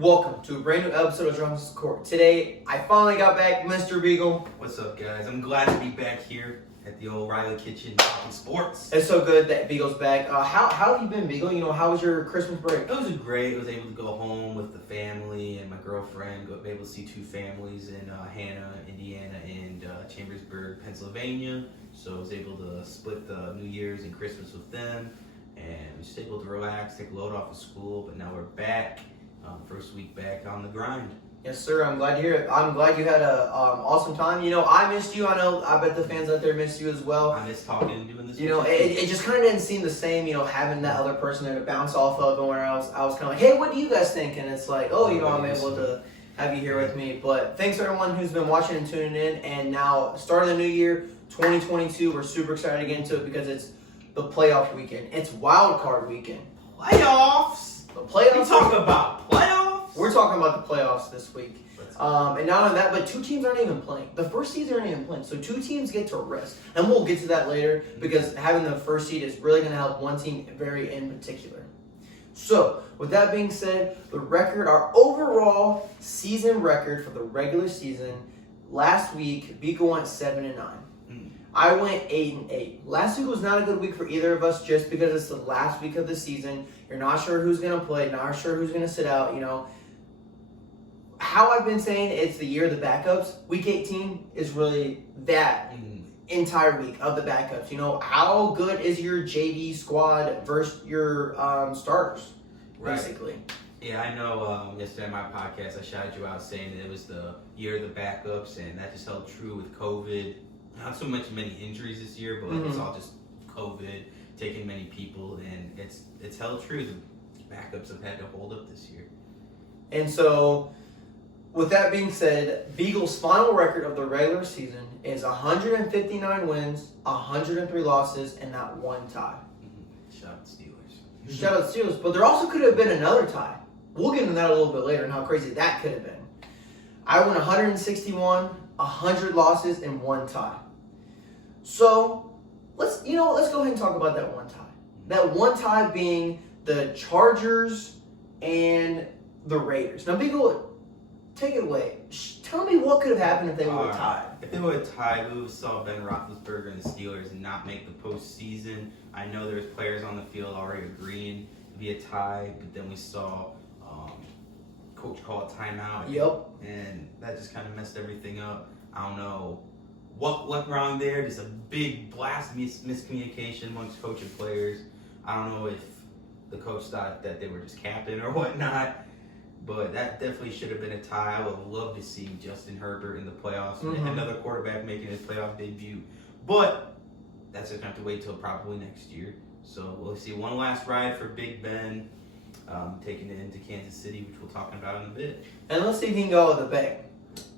Welcome to a brand new episode of Drums Court. Today, I finally got back, Mr. Beagle. What's up, guys? I'm glad to be back here at the old Riley Kitchen talking sports. It's so good that Beagle's back. How have you been, Beagle? How was your Christmas break? It was great. I was able to go home with the family and my girlfriend. Be able to see two families in Hannah, Indiana, and Chambersburg, Pennsylvania. So I was able to split the New Year's and Christmas with them, and was just able to relax, take a load off of school. But now we're back. First week back on the grind. Yes, sir. I'm glad to hear it. I'm glad you had a awesome time. I missed you. I bet the fans out there missed you as well. I miss talking and doing this. It just kind of didn't seem the same. Having that other person there to bounce off of, and where I was kind of like, hey, what do you guys think? And it's like, I'm able to have you here with me. But thanks to everyone who's been watching and tuning in. And now, start of the new year, 2022. We're super excited to get into it because it's the playoff weekend. It's wild card weekend. Playoffs. The playoffs. We talk about playoffs. We're talking about the playoffs this week. And not only that, but two teams aren't even playing. The first seeds aren't even playing. So two teams get to rest. And we'll get to that later because having the first seed is really going to help one team very in particular. So, with that being said, our overall season record for the regular season, last week, Biko went 7-9. I went 8-8. Last week was not a good week for either of us just because it's the last week of the season. You're not sure who's going to play, not sure who's going to sit out, How I've been saying it's the year of the backups, week 18 is really that entire week of the backups. How good is your JV squad versus your starters, basically. Right. Yeah, I know yesterday on my podcast I shouted you out saying that it was the year of the backups, and that just held true with COVID. Not so much many injuries this year, but it's all just COVID taking many people, and it's held true. The backups have had to hold up this year. And so, with that being said, Beagle's final record of the regular season is 159 wins, 103 losses, and not one tie. Shout out Steelers. Shout out Steelers. But there also could have been another tie. We'll get into that a little bit later and how crazy that could have been. I won 161, 100 losses, and one tie. So, let's go ahead and talk about that one tie. That one tie being the Chargers and the Raiders. Now, Beagle, take it away. Tell me what could have happened if they would have tied. If they would have tied, we would have saw Ben Roethlisberger and the Steelers not make the postseason. I know there's players on the field already agreeing to be a tie, but then we saw coach call a timeout. Yep. And that just kind of messed everything up. I don't know what went wrong there. Just a big blast miscommunication amongst coach and players. I don't know if the coach thought that they were just capping or whatnot, but that definitely should have been a tie. I would love to see Justin Herbert in the playoffs and another quarterback making his playoff debut. But that's going to have to wait till probably next year. So we'll see one last ride for Big Ben, taking it into Kansas City, which we'll talk about in a bit. And let's see if he can go with the bang.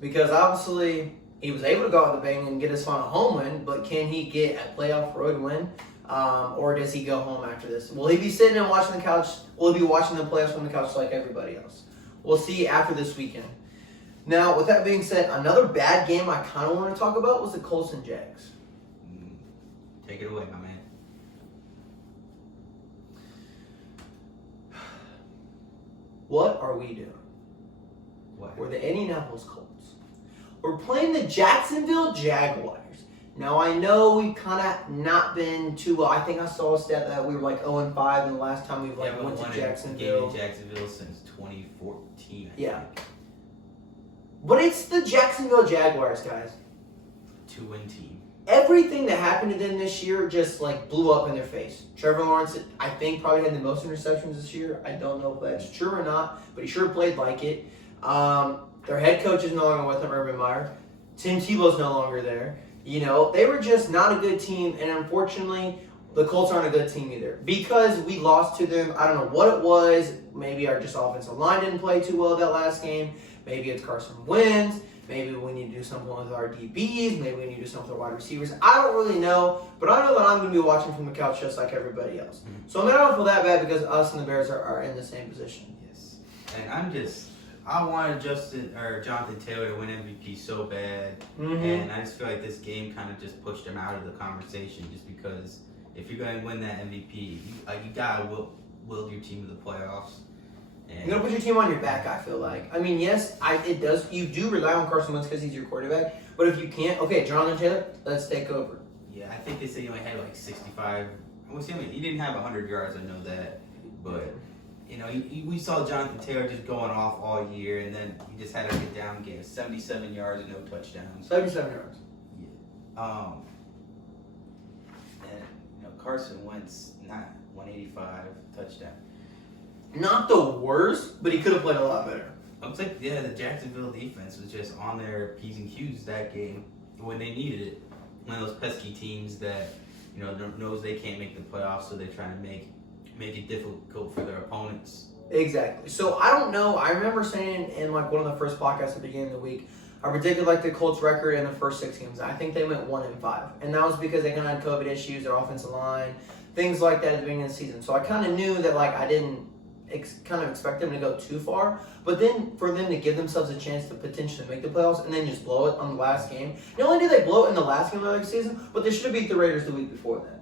Because obviously he was able to go with the bang and get his final home win, but can he get a playoff road win? Or does he go home after this? Will he be sitting and watching the couch? Will he be watching the playoffs from the couch like everybody else? We'll see after this weekend. Now, with that being said, another bad game I kind of want to talk about was the Colts and Jags. Take it away, my man. What are we doing? What? We're the Indianapolis Colts. We're playing the Jacksonville Jaguars. Now, I know we've kind of not been too well. I think I saw a stat that we were like 0-5, and the last time we went to Jacksonville. Game in Jacksonville since 2014. Yeah. But it's the Jacksonville Jaguars, guys. 2-win team. Everything that happened to them this year just blew up in their face. Trevor Lawrence, I think, probably had the most interceptions this year. I don't know if that's true or not, but he sure played like it. Their head coach is no longer with them, Urban Meyer. Tim Tebow's no longer there. They were just not a good team, and unfortunately, the Colts aren't a good team either. Because we lost to them, I don't know what it was. Maybe our just offensive line didn't play too well that last game. Maybe it's Carson Wentz. Maybe we need to do something with our DBs. Maybe we need to do something with our wide receivers. I don't really know, but I know that I'm going to be watching from the couch just like everybody else. So I don't feel that bad because us and the Bears are in the same position. Yes. And I wanted Jonathan Taylor to win MVP so bad, and I just feel like this game kind of just pushed him out of the conversation just because if you're going to win that MVP, you got to will your team to the playoffs. You're gonna put your team on your back. I feel like. I mean, yes, it does. You do rely on Carson Wentz because he's your quarterback. But if you can't, okay, Jonathan Taylor, let's take over. Yeah, I think they say he only had like 65. He didn't have 100 yards. I know that, but we saw Jonathan Taylor just going off all year, and then he just had a get down game, 77 yards and no touchdowns. 77 yards. Yeah. And Carson Wentz, not 185 touchdown. Not the worst, but he could have played a lot better. I was like, the Jacksonville defense was just on their P's and Q's that game when they needed it. One of those pesky teams that knows they can't make the playoffs, so they're trying to make it difficult for their opponents. Exactly. So I don't know. I remember saying in like one of the first podcasts at the beginning of the week, I predicted like the Colts record in the first 6 games. I think they went 1-5, and that was because they kind of had COVID issues, their offensive line, things like that at the beginning of the season. So I kind of knew that like I didn't kind of expect them to go too far, but then for them to give themselves a chance to potentially make the playoffs and then just blow it on the last game. Not only did they blow it in the last game of the season, but they should have beat the Raiders the week before that.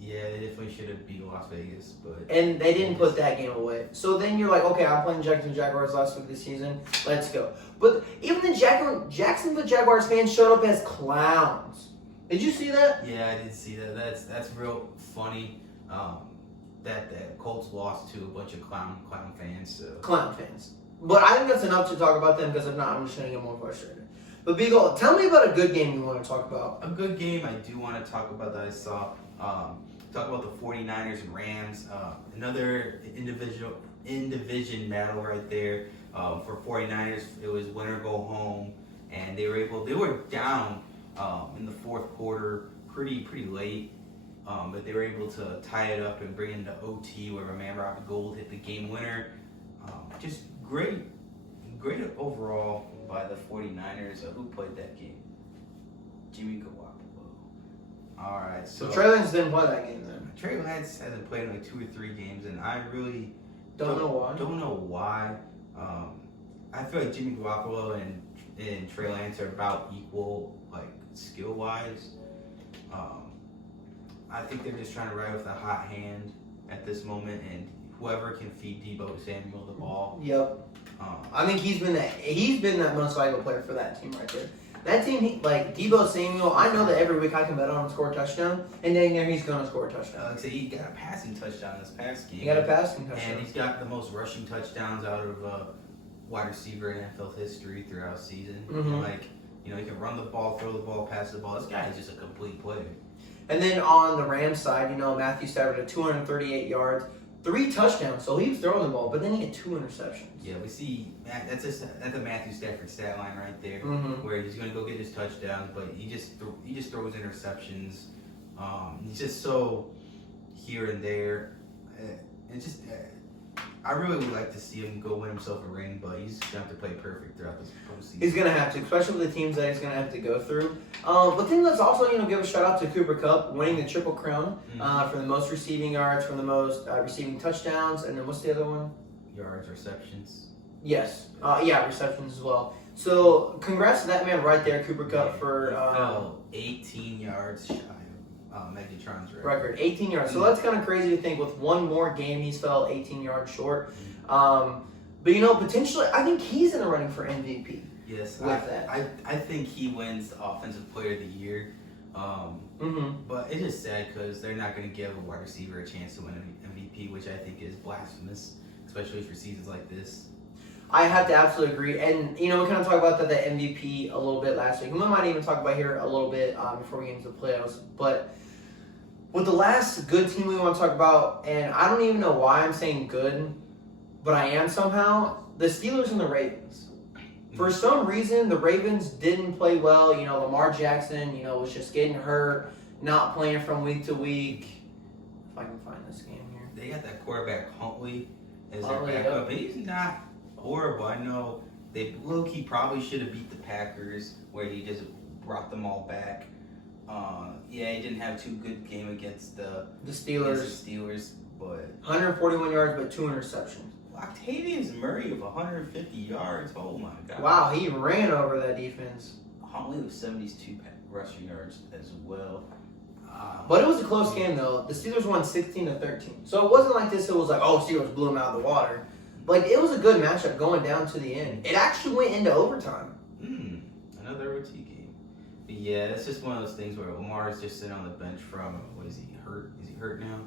Yeah, they definitely should have beat Las Vegas, and they didn't put that game away. So then you're like, okay, I'm playing Jacksonville Jaguars last week of the season. Let's go. But even the Jacksonville Jaguars fans showed up as clowns. Did you see that? Yeah, I did see that. That's real funny. That the Colts lost to a bunch of clown fans. So. Clown fans. But I think that's enough to talk about them because if not, I'm just going to get more frustrated. But Beagle, tell me about a good game you want to talk about. A good game I do want to talk about that I saw. Talk about the 49ers and Rams. Another in-division battle right there. For 49ers, it was win or go home. And they were down in the fourth quarter pretty late. But they were able to tie it up and bring in the OT where my man Robert Gould hit the game winner. Just great overall by the 49ers. Who played that game? Jimmy Garoppolo. All right, so Trey Lance didn't play that game then. Trey Lance hasn't played in like 2 or 3 games, and I really don't know why. I feel like Jimmy Garoppolo and Trey Lance are about equal, like skill wise. I think they're just trying to ride with a hot hand at this moment, and whoever can feed Deebo Samuel the ball. Yep. I think he's been that most valuable player for that team right there. That team, like Deebo Samuel, I know that every week I can bet on him to score a touchdown, and then he's going to score a touchdown. Like I said, he got a passing touchdown this past game. He got a passing touchdown. And he's got the most rushing touchdowns out of wide receiver in NFL history throughout the season. Mm-hmm. He can run the ball, throw the ball, pass the ball. This guy is just a complete player. And then on the Rams side, Matthew Stafford had 238 yards, 3 touchdowns, so he was throwing the ball, but then he had 2 interceptions. Yeah, we see that's the Matthew Stafford stat line right there, mm-hmm. where he's going to go get his touchdowns, but he just throws interceptions. He's just so here and there, and just I really would like to see him go win himself a ring, but he's going to have to play perfect throughout this postseason. He's going to have to, especially with the teams that he's going to have to go through. But then let's also, give a shout out to Cooper Kupp winning the Triple Crown for the most receiving yards, for the most receiving touchdowns, and then what's the other one? Yards, receptions. Yes. Receptions as well. So congrats to that man right there, Cooper Kupp, for... fell 18 yards shy of Megatron's record. 18 yards. So that's kind of crazy to think with one more game he's fell 18 yards short. But potentially, I think he's in the running for MVP. Yes, that. I think he wins the Offensive Player of the Year. But it is sad because they're not going to give a wide receiver a chance to win an MVP, which I think is blasphemous, especially for seasons like this. I have to absolutely agree. And, we kind of talked about the MVP a little bit last week. We might even talk about here a little bit before we get into the playoffs. But with the last good team we want to talk about, and I don't even know why I'm saying good, but I am somehow, the Steelers and the Ravens. For some reason, the Ravens didn't play well. Lamar Jackson, was just getting hurt, not playing from week to week. If I can find this game here. They got that quarterback Huntley as Huntley, their backup. But he's not horrible. I know they low-key probably should have beat the Packers where he just brought them all back. He didn't have too good game against the Steelers, but 141 yards but 2 interceptions. Octavius Murray of 150 yards. Oh my God! Wow, he ran over that defense. Huntley with 72 rushing yards as well. But it was a close game though. The Steelers won 16-13. So it wasn't like this. It was like, Steelers blew them out of the water. Like, it was a good matchup going down to the end. It actually went into overtime. Another OT game. But yeah, it's just one of those things where Lamar is just sitting on the bench from, what is he, hurt? Is he hurt now?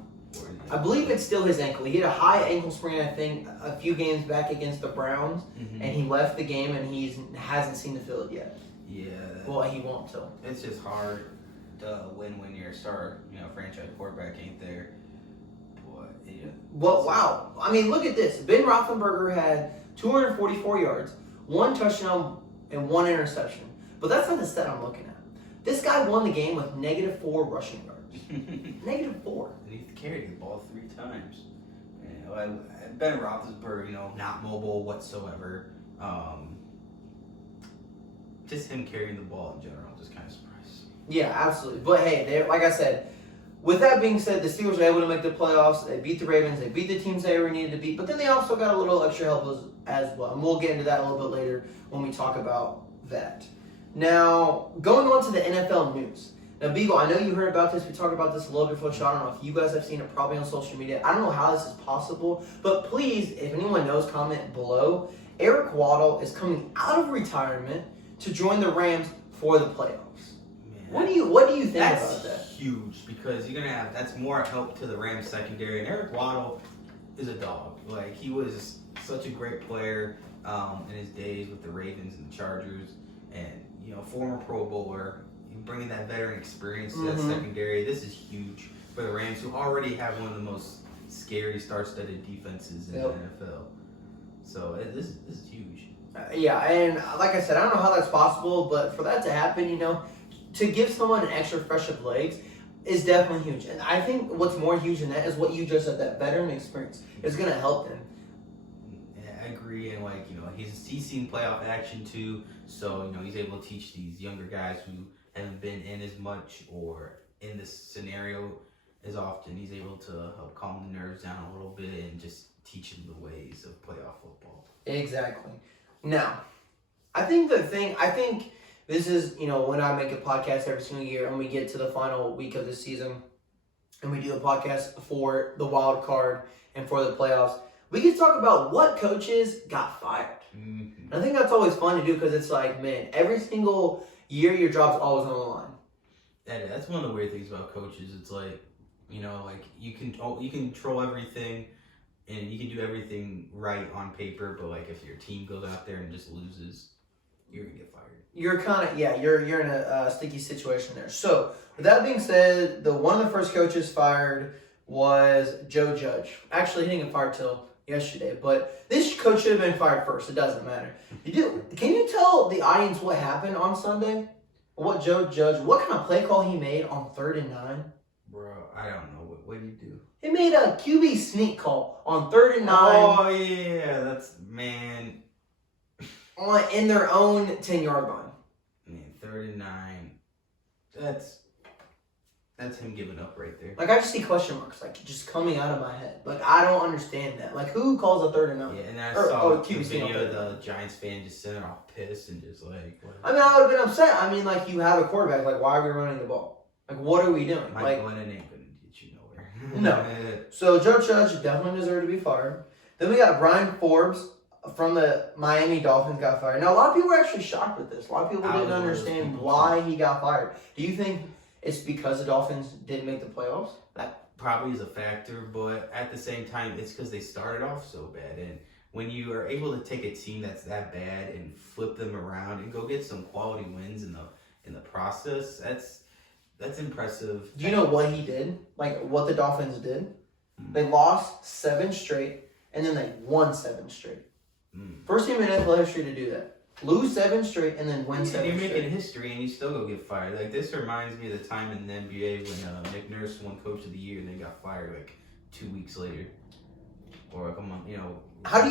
I believe it's still his ankle. He had a high ankle sprain, I think, a few games back against the Browns, and he left the game, and he hasn't seen the field yet. Yeah. Well, he won't till. It's just hard to win when your star, franchise quarterback ain't there. But yeah. Well, wow. I mean, look at this. Ben Roethlisberger had 244 yards, 1 touchdown, and 1 interception. But that's not the stat I'm looking at. This guy won the game with -4 rushing yards. -4. And he carried the ball 3 times. Ben Roethlisberger, not mobile whatsoever. Just him carrying the ball in general, just kind of surprised. Yeah, absolutely. But hey, like I said, with that being said, the Steelers were able to make the playoffs. They beat the Ravens. They beat the teams they were needed to beat. But then they also got a little extra help as well. And we'll get into that a little bit later when we talk about that. Now, going on to the NFL news. Now, Beagle, I know you heard about this. We talked about this a little bit before the show. I don't know if you guys have seen it, probably on social media. I don't know how this is possible. But please, if anyone knows, comment below. Eric Waddle is coming out of retirement to join the Rams for the playoffs. Man, what do you think about that? That's huge because that's more help to the Rams secondary. And Eric Waddle is a dog. Like, he was such a great player in his days with the Ravens and the Chargers, and former Pro Bowler. Bringing that veteran experience to that secondary. This is huge for the Rams, who already have one of the most scary star-studded defenses in the NFL. So this is huge. Yeah, and like I said, I don't know how that's possible, but for that to happen, to give someone an extra fresh of legs is definitely huge. And I think what's more huge than that is what you just said, that veteran experience is going to help them. Yeah, I agree, and he's seen playoff action too, so he's able to teach these younger guys who haven't been in as much or in this scenario as often. He's able to help calm the nerves down a little bit and just teach them the ways of playoff football. Exactly. Now, I think this is, when I make a podcast every single year and we get to the final week of the season and we do a podcast for the wild card and for the playoffs, we can talk about what coaches got fired. And I think that's always fun to do because it's like, man, every single year your job's always on the line. That's one of the weird things about coaches. It's like, you can control everything and you can do everything right on paper, but if your team goes out there and just loses, you're gonna get fired. You're you're in a sticky situation there. So with that being said, one of the first coaches fired was Joe Judge. Actually, he didn't get fired till yesterday, but this coach should have been fired first. It doesn't matter. Can you tell the audience what happened on Sunday? What kind of play call he made on 3rd and 9? Bro, I don't know. What did he do? He made a QB sneak call on 3rd and 9. Oh, yeah. That's, man. In their own 10-yard line. Man, 3rd and 9. That's him giving up right there. I just see question marks, just coming out of my head. I don't understand that. Who calls a 3rd and 9? Yeah, and I saw a video of the Giants fan just sitting all pissed and just what? I would have been upset. You have a quarterback. Why are we running the ball? What are we doing? Mike Glennon ain't going to get you nowhere. No. So, Joe Judge definitely deserved to be fired. Then we got Brian Forbes from the Miami Dolphins got fired. Now, a lot of people were actually shocked with this. A lot of people didn't understand why he got fired. Do you think it's because the Dolphins didn't make the playoffs? That probably is a factor, but at the same time, it's because they started off so bad. And when you are able to take a team that's that bad and flip them around and go get some quality wins in the process, that's impressive. Do you know what he did? What the Dolphins did? They lost 7 straight, and then they won 7 straight. First team in NFL history to do that. Lose 7 straight and then win 7 straight. You're making history and you still go get fired. This reminds me of the time in the NBA when Nick Nurse won Coach of the Year and they got fired 2 weeks later. Or come on, How do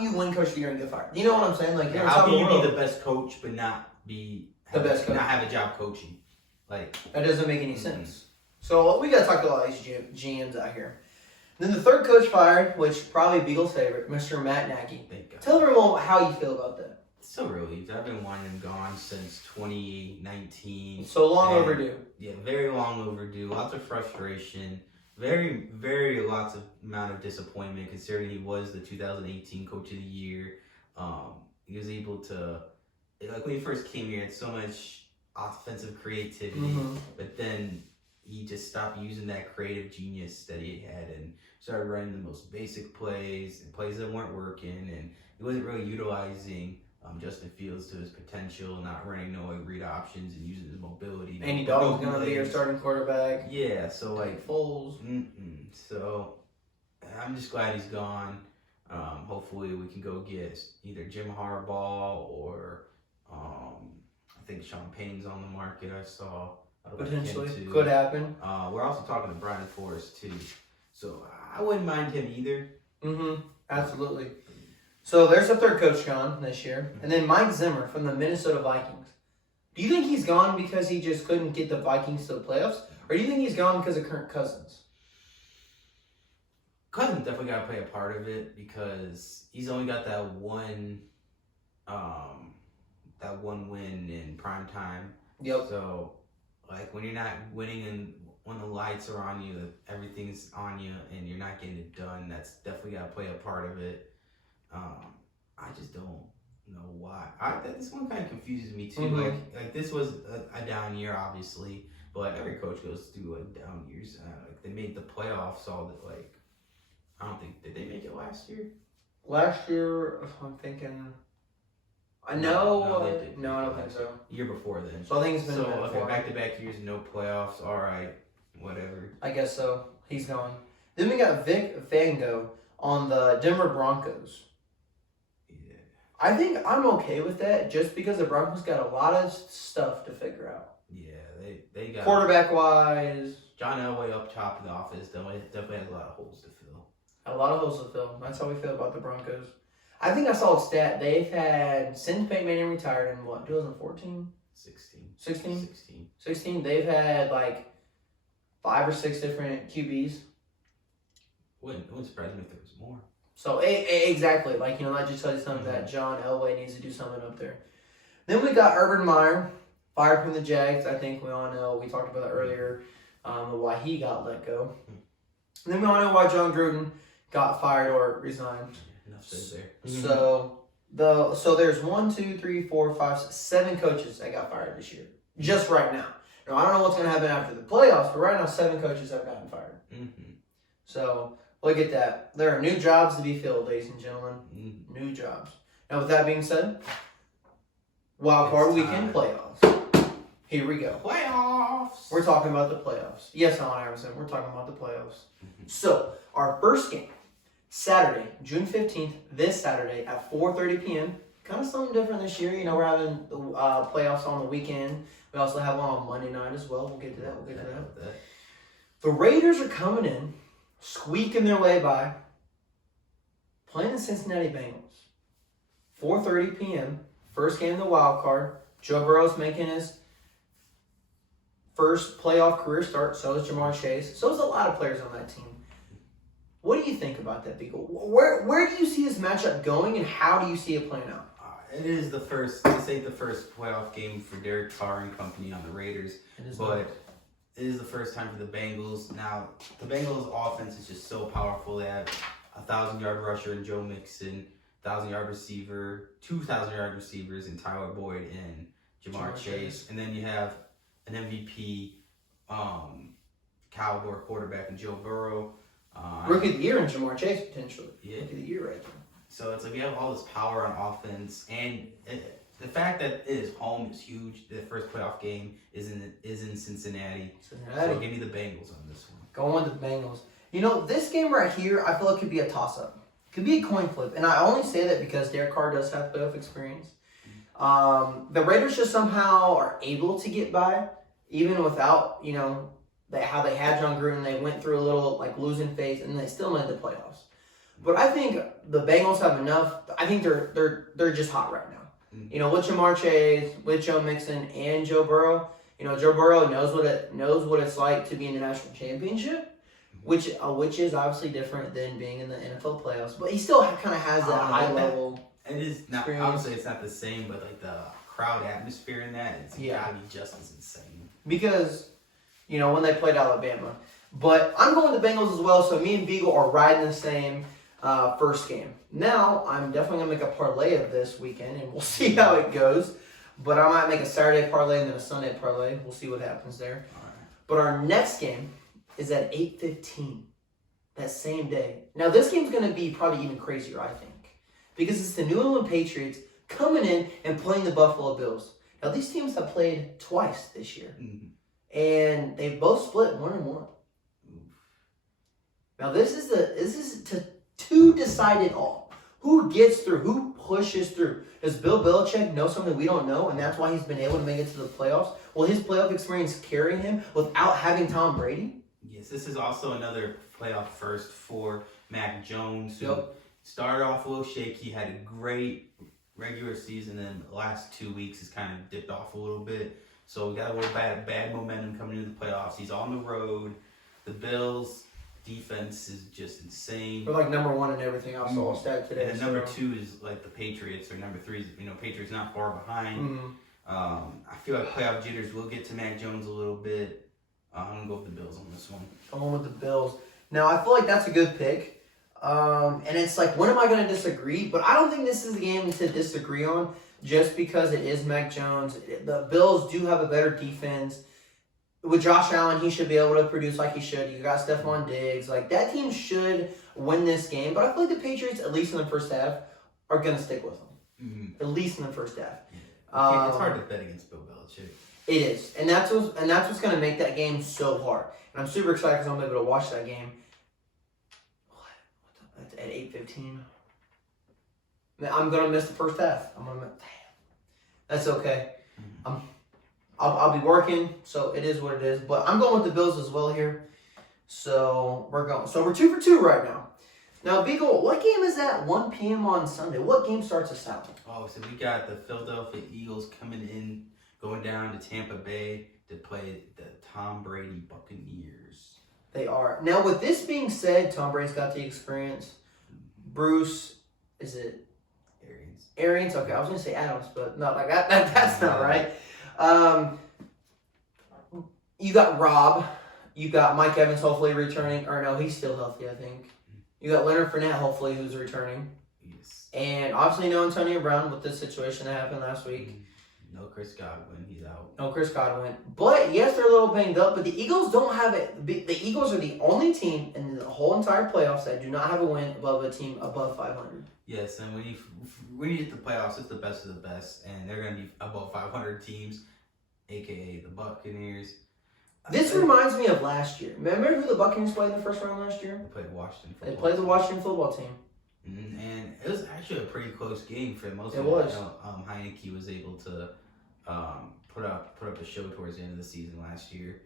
you win Coach of the Year and get fired? You know what I'm saying? How can you be the best coach but not be the best coach, not have a job coaching? That doesn't make any sense. So we gotta talk to a lot of these GMs out here. Then the third coach fired, which probably Beagle's favorite, Mr. Matt Nagy. Tell everyone how you feel about that. It's so relieved. I've been wanting him gone since 2019. So long overdue. Yeah, very long overdue. Lots of frustration. very, very lots of amount of disappointment considering he was the 2018 Coach of the Year. He was able to, like when he first came here, had so much offensive creativity, but then he just stopped using that creative genius that he had and started running the most basic plays and plays that weren't working, and he wasn't really utilizing Justin Fields to his potential, not running no read options and using his mobility. Andy Dalton's going to be your starting quarterback. Yeah, so like Foles. So I'm just glad he's gone. Hopefully we can go get either Jim Harbaugh or I think Sean Payne's on the market. I saw. Potentially could happen. We're also talking to Brian Flores too, so I wouldn't mind him either. Absolutely. So there's a third coach gone this year, and then Mike Zimmer from the Minnesota Vikings. Do you think he's gone because he just couldn't get the Vikings to the playoffs, or do you think he's gone because of Kirk Cousins? Cousins definitely got to play a part of it because he's only got that one win in prime time. Yep. So, like when you're not winning and when the lights are on you, everything's on you, and you're not getting it done, that's definitely got to play a part of it. I just don't know why. This one kind of confuses me too. Like this was a down year, obviously, but every coach goes through like down years. Like they made the playoffs, all that. Like I don't think did they make it last year? Last year, if I'm thinking. I know. No, I don't think so. Year before then. So I think it's been back-to-back years, no playoffs. All right, whatever. I guess so. He's gone. Then we got Vic Fangio on the Denver Broncos. Yeah. I think I'm okay with that just because the Broncos got a lot of stuff to figure out. Yeah, they got quarterback-wise. John Elway up top in the office definitely has a lot of holes to fill. A lot of holes to fill. That's how we feel about the Broncos. I think I saw a stat. They've had, since Peyton Manning retired in what, 2014? 16? They've had like 5 or 6 different QBs. Wouldn't surprise me if there was more. So, exactly. Like, that just tells you something that John Elway needs to do something up there. Then we got Urban Meyer, fired from the Jags. I think we all know. We talked about that earlier, why he got let go. And then we all know why John Gruden got fired or resigned. Enough said there. So there's 1, 2, 3, 4, 5, 7 coaches that got fired this year. Just right now. Now I don't know what's going to happen after the playoffs, but right now 7 coaches have gotten fired. So look at that. There are new jobs to be filled, ladies and gentlemen. New jobs. Now with that being said, wild card weekend playoffs. Here we go. Playoffs. We're talking about the playoffs. Yes, Allen Iverson. We're talking about the playoffs. So our first game. Saturday, June 15th, this Saturday at 4:30 p.m. Kind of something different this year. We're having the playoffs on the weekend. We also have one on Monday night as well. We'll get to that. The Raiders are coming in, squeaking their way by, playing the Cincinnati Bengals. 4:30 p.m., first game of the wild card. Joe Burrow's making his first playoff career start. So is Jamar Chase. So is a lot of players on that team. What do you think about that, Beagle? Where do you see this matchup going, and how do you see it playing out? It is the first. This ain't the first playoff game for Derek Carr and company on the Raiders, but it is the first time for the Bengals. Now, the Bengals' offense is just so powerful. They have a 1,000-yard rusher in Joe Mixon, 1,000-yard receiver, 2,000-yard receivers in Tyler Boyd and Jamar Chase, and then you have an MVP caliber quarterback in Joe Burrow. Rookie of the year in Jamar Chase, potentially. Yeah. Rookie of the year right there. So it's like we have all this power on offense, and the fact that it is home is huge. The first playoff game is in Cincinnati. So give me the Bengals on this one. Going with the Bengals. This game right here, I feel like could be a toss-up. Could be a coin flip. And I only say that because Derek Carr does have playoff experience. The Raiders just somehow are able to get by, even without, how they had John Gruden. They went through a little losing phase, and they still made the playoffs. But I think the Bengals have enough. I think they're just hot right now. With Jamar Chase, with Joe Mixon, and Joe Burrow. Joe Burrow knows what it's like to be in the national championship, which is obviously different than being in the NFL playoffs. But he still kind of has that high level. It is not obviously it's not the same, but the crowd atmosphere in that, it's gotta be just as insane. Because when they played Alabama. But I'm going with the Bengals as well, so me and Beagle are riding the same first game. Now, I'm definitely going to make a parlay of this weekend, and we'll see how it goes. But I might make a Saturday parlay and then a Sunday parlay. We'll see what happens there. All right. But our next game is at 8:15 that same day. Now, this game's going to be probably even crazier, I think, because it's the New England Patriots coming in and playing the Buffalo Bills. Now, these teams have played twice this year, and they've both split 1-1. Now, this is to decide it all. Who gets through? Who pushes through? Does Bill Belichick know something we don't know, and that's why he's been able to make it to the playoffs? Will his playoff experience carry him without having Tom Brady? Yes, this is also another playoff first for Mac Jones, who started off a little shaky, had a great regular season, and the last 2 weeks has kind of dipped off a little bit. So we got a little bad momentum coming into the playoffs. He's on the road. The Bills' defense is just insane. We're like number one in everything else. All stat today. And number two is like the Patriots, or number three is, Patriots not far behind. I feel like playoff jitters will get to Mac Jones a little bit. I'm going to go with the Bills on this one. Going with the Bills. Now, I feel like that's a good pick. And it's like, when am I going to disagree? But I don't think this is the game to disagree on just because it is Mac Jones. The Bills do have a better defense. With Josh Allen, he should be able to produce like he should. You got Stephon Diggs. Like, that team should win this game. But I feel like the Patriots, at least in the first half, are going to stick with them. At least in the first half. It's hard to bet against Bill Belichick. It is. And that's what's going to make that game so hard. And I'm super excited because I'm able to watch that game. What? At 8:15. I'm going to miss the first half. Damn. That's okay. I'll be working, so it is what it is. But I'm going with the Bills as well here. So we're 2 for 2 right now. Now, Beagle, what game is that? 1 p.m. on Sunday. What game starts us out? Oh, so we got the Philadelphia Eagles coming in, going down to Tampa Bay to play the Tom Brady Buccaneers. They are. Now, with this being said, Tom Brady's got the experience. Bruce, is it Arians? Okay, I was going to say Adams, but no, like that's not right. You got Rob. You got Mike Evans hopefully returning. Or no, he's still healthy, I think. You got Leonard Fournette hopefully who's returning. Yes. And obviously no Antonio Brown with this situation that happened last week. No Chris Godwin, he's out. No Chris Godwin. But yes, they're a little banged up, but the Eagles don't have it. The Eagles are the only team in the whole entire playoffs that do not have a win above a team above 500. Yes, and when you hit the playoffs, it's the best of the best, and they're going to be above 500 teams, a.k.a. the Buccaneers. This reminds me of last year. Remember who the Buccaneers played in the first round last year? They played Washington football. They played the Washington football team. And it was actually a pretty close game for most of it. It was. Heineke was able to put up a show towards the end of the season last year.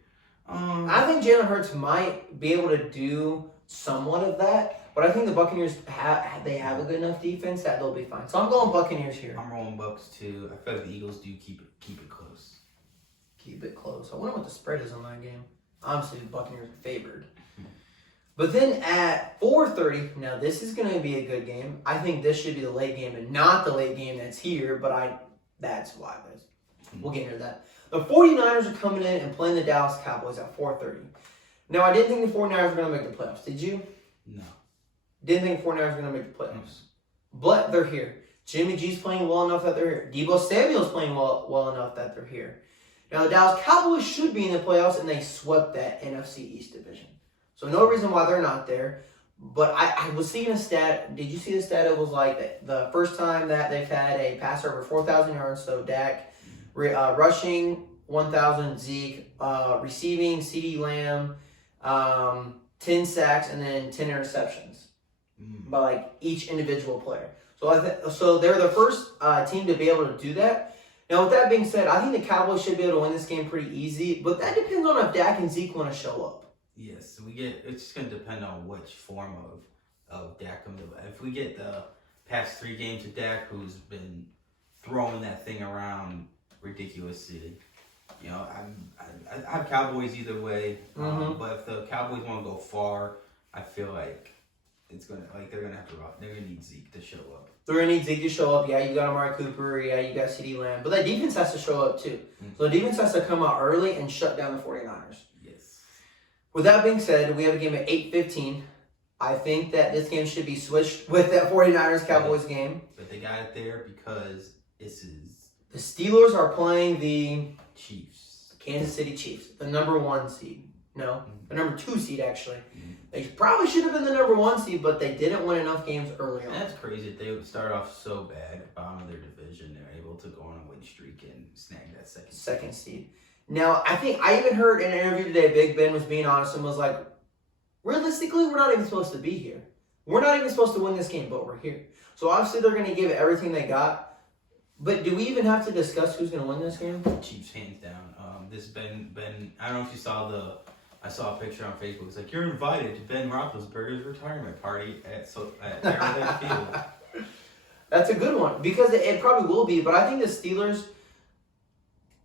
I think Jalen Hurts might be able to do somewhat of that, but I think the Buccaneers have a good enough defense that they'll be fine. So I'm going Buccaneers here. I'm rolling Bucks too. I feel like the Eagles do keep it close. Keep it close. I wonder what the spread is on that game. Obviously, the Buccaneers are favored. But then at 4:30, now this is going to be a good game. I think this should be the late game and not the late game that's here, but that's why. We'll get into that. The 49ers are coming in and playing the Dallas Cowboys at 4:30. Now, I didn't think the 49ers were going to make the playoffs. Did you? No. Didn't think the 49ers were going to make the playoffs. But they're here. Jimmy G's playing well enough that they're here. Deebo Samuel's playing well enough that they're here. Now, the Dallas Cowboys should be in the playoffs, and they swept that NFC East division. So, no reason why they're not there. But I was seeing a stat. Did you see the stat? It was like the first time that they've had a passer over 4,000 yards. So, Dak rushing 1,000, Zeke receiving, CeeDee Lamb, 10 sacks, and then 10 interceptions by like each individual player. So they're the first team to be able to do that. Now, with that being said, I think the Cowboys should be able to win this game pretty easy, but that depends on if Dak and Zeke want to show up. Yes, it's just going to depend on which form of Dak comes up. If we get the past 3 games of Dak, who's been throwing that thing around ridiculously, I have Cowboys either way. But if the Cowboys want to go far, I feel like they're gonna have to rock. They're gonna need Zeke to show up. They're gonna need Zeke to show up. Yeah, you got Amari Cooper. Yeah, you got CeeDee Lamb. But that defense has to show up too. So the defense has to come out early and shut down the 49ers. Yes. With that being said, we have a game at 8:15. I think that this game should be switched with that 49ers-Cowboys game. But they got it there because this is... The Steelers are playing the Chiefs. Kansas City Chiefs, the number 1 seed. No, the number 2 seed, actually. Mm-hmm. They probably should have been the number 1 seed, but they didn't win enough games early on. That's crazy. They would start off so bad, bottom of their division. They're able to go on a win streak and snag that second seed. Now, I even heard in an interview today, Big Ben was being honest and was like, realistically, we're not even supposed to be here. We're not even supposed to win this game, but we're here. So obviously they're going to give it everything they got. But do we even have to discuss who's going to win this game? Chiefs, hands down. This Ben, I don't know if you saw I saw a picture on Facebook. It's like, you're invited to Ben Roethlisberger's retirement party at Arrowhead Field. That's a good one because it probably will be. But I think the Steelers,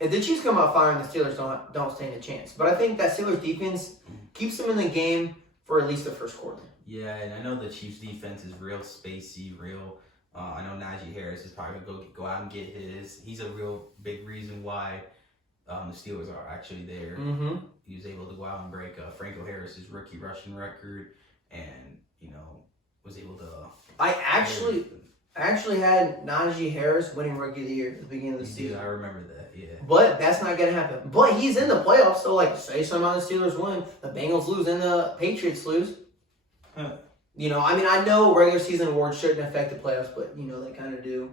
if the Chiefs come out firing, the Steelers don't stand a chance. But I think that Steelers defense keeps them in the game for at least the first quarter. Yeah, and I know the Chiefs defense is real spacey, real. I know Najee Harris is probably going to go out and get his. He's a real big reason why the Steelers are actually there. Mm-hmm. He was able to go out and break Franco Harris's rookie rushing record, and was able to. I actually had Najee Harris winning rookie of the year at the beginning of the season. I remember that. Yeah. But that's not going to happen. But he's in the playoffs, so say somehow the Steelers win, the Bengals lose, and the Patriots lose. Huh. I know regular season awards shouldn't affect the playoffs, but they kind of do.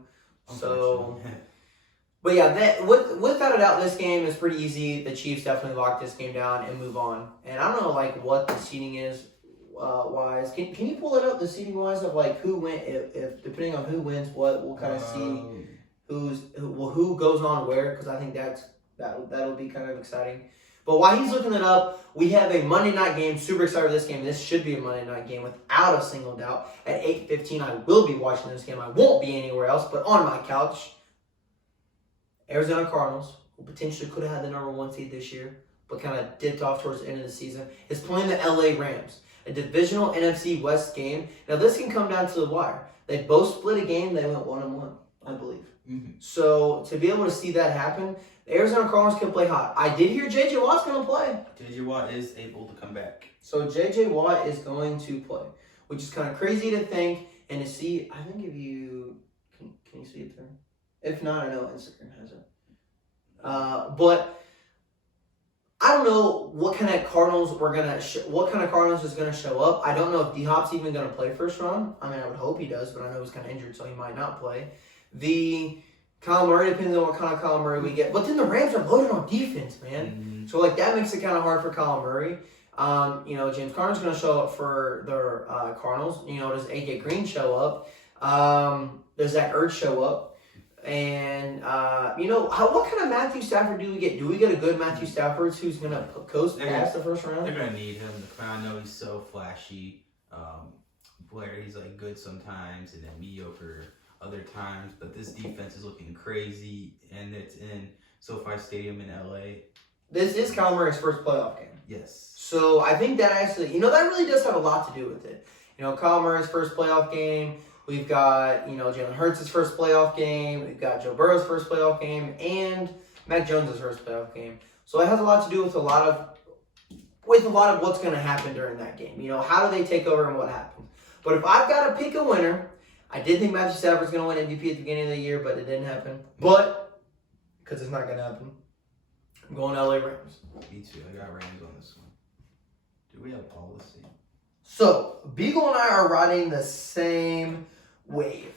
So, but yeah, without a doubt, this game is pretty easy. The Chiefs definitely lock this game down and move on. And I don't know what the seeding is wise. Can you pull it up, the seeding wise of who went if depending on who wins what, we'll kind of see who goes on where, because I think that'll be kind of exciting. But while he's looking it up, we have a Monday night game. Super excited for this game. This should be a Monday night game without a single doubt. At 8:15, I will be watching this game. I won't be anywhere else but on my couch. Arizona Cardinals, who potentially could have had the number 1 seed this year, but kind of dipped off towards the end of the season, is playing the LA Rams. A divisional NFC West game. Now, this can come down to the wire. They both split a game. They went 1-1, I believe. Mm-hmm. So, to be able to see that happen, the Arizona Cardinals can play hot. I did hear J.J. Watt's going to play. J.J. Watt is able to come back. So, J.J. Watt is going to play, which is kind of crazy to think and to see. I think if you... Can you see it there? If not, I know Instagram has it. But I don't know what kind of Cardinals what kind of Cardinals is gonna show up. I don't know if D-Hop's even gonna play first round. I mean, I would hope he does, but I know he's kind of injured, so he might not play. The Kyle Murray, depends on what kind of Kyle Murray we get. But then the Rams are loaded on defense, man. Mm-hmm. So that makes it kind of hard for Kyle Murray. James Conner's gonna show up for their Cardinals. Does AJ Green show up? Does Zach Ertz show up? And, what kind of Matthew Stafford do we get? Do we get a good Matthew Stafford who's going to coast past the first round? They're going to need him. I know he's so flashy. Blair, he's good sometimes and then mediocre other times. But this defense is looking crazy, and it's in SoFi Stadium in LA. This is Kyle Murray's first playoff game. Yes. So I think that actually, that really does have a lot to do with it. Kyle Murray's first playoff game. We've got, Jalen Hurts' first playoff game. We've got Joe Burrow's first playoff game, and Mac Jones' first playoff game. So it has a lot to do with a lot of what's going to happen during that game. How do they take over and what happens? But if I've got to pick a winner, I did think Matthew Stafford's going to win MVP at the beginning of the year, but it didn't happen. But because it's not going to happen, I'm going LA Rams. Me too. I got Rams on this one. Do we have policy? So Beagle and I are riding the same wave.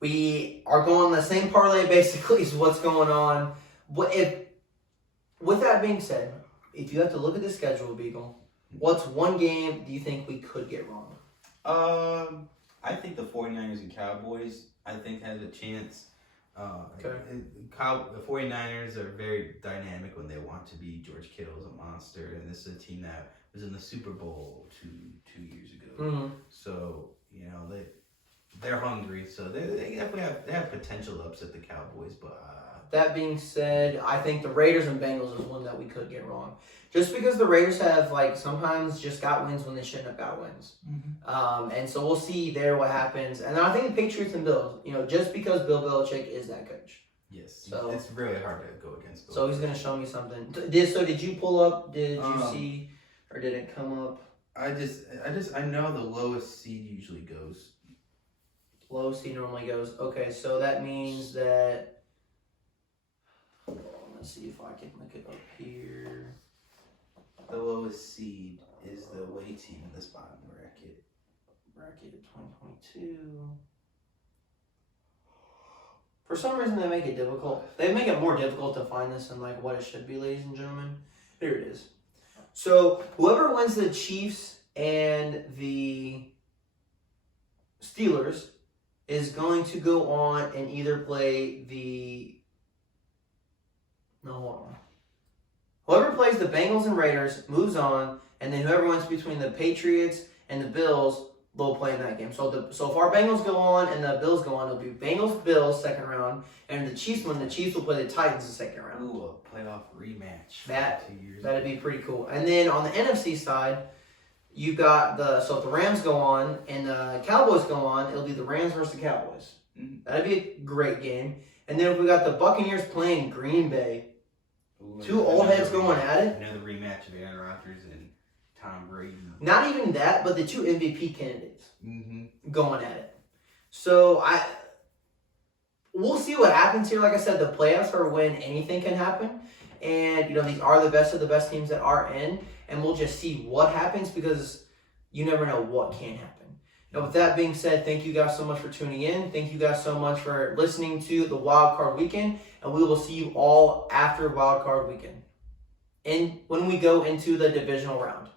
We are going the same parlay basically is what's going on. But with that being said, if you have to look at the schedule, Beagle, what's one game do you think we could get wrong? I think the 49ers and Cowboys, has a chance. Okay. The 49ers are very dynamic when they want to be. George Kittle's a monster, and this is a team that was in the Super Bowl two years ago. Mm-hmm. So, they're hungry, so they definitely have potential to upset the Cowboys, but that being said, I think the Raiders and Bengals is one that we could get wrong. Just because the Raiders have sometimes just got wins when they shouldn't have got wins. Mm-hmm. And so we'll see there what happens. And then I think the Patriots and Bills, just because Bill Belichick is that coach. Yes. So it's really hard to go against Bill. So he's gonna show me something. Did you pull up? Did you see? Or did it come up? I know the lowest seed usually goes. Low seed normally goes. Okay, so that means that. Hold on, let's see if I can look it up here. The lowest seed is the away team in this bottom bracket. Bracket of 2022. For some reason, they make it difficult. They make it more difficult to find this than like what it should be, ladies and gentlemen. Here it is. So whoever wins the Chiefs and the Steelers is going to go on and either play the. No, hold on. Whoever plays the Bengals and Raiders moves on, and then whoever wins between the Patriots and the Bills, they'll play in that game. So if our Bengals go on and the Bills go on, it'll be Bengals-Bills second round, and the Chiefs win. The Chiefs will play the Titans the second round. Ooh, a playoff rematch. That'd be pretty cool. And then on the NFC side, you got if the Rams go on and the Cowboys go on, it'll be the Rams versus the Cowboys. Mm-hmm. That'd be a great game. And then if we got the Buccaneers playing Green Bay, two old heads going at it. Another rematch of Aaron Rodgers and Tom Brady. Not even that, but the two MVP candidates going at it. So we'll see what happens here. Like I said, the playoffs are when anything can happen. And, these are the best of the best teams that are in. And we'll just see what happens because you never know what can happen. Now, with that being said, thank you guys so much for tuning in. Thank you guys so much for listening to the Wild Card Weekend. And we will see you all after Wild Card Weekend. And when we go into the divisional round.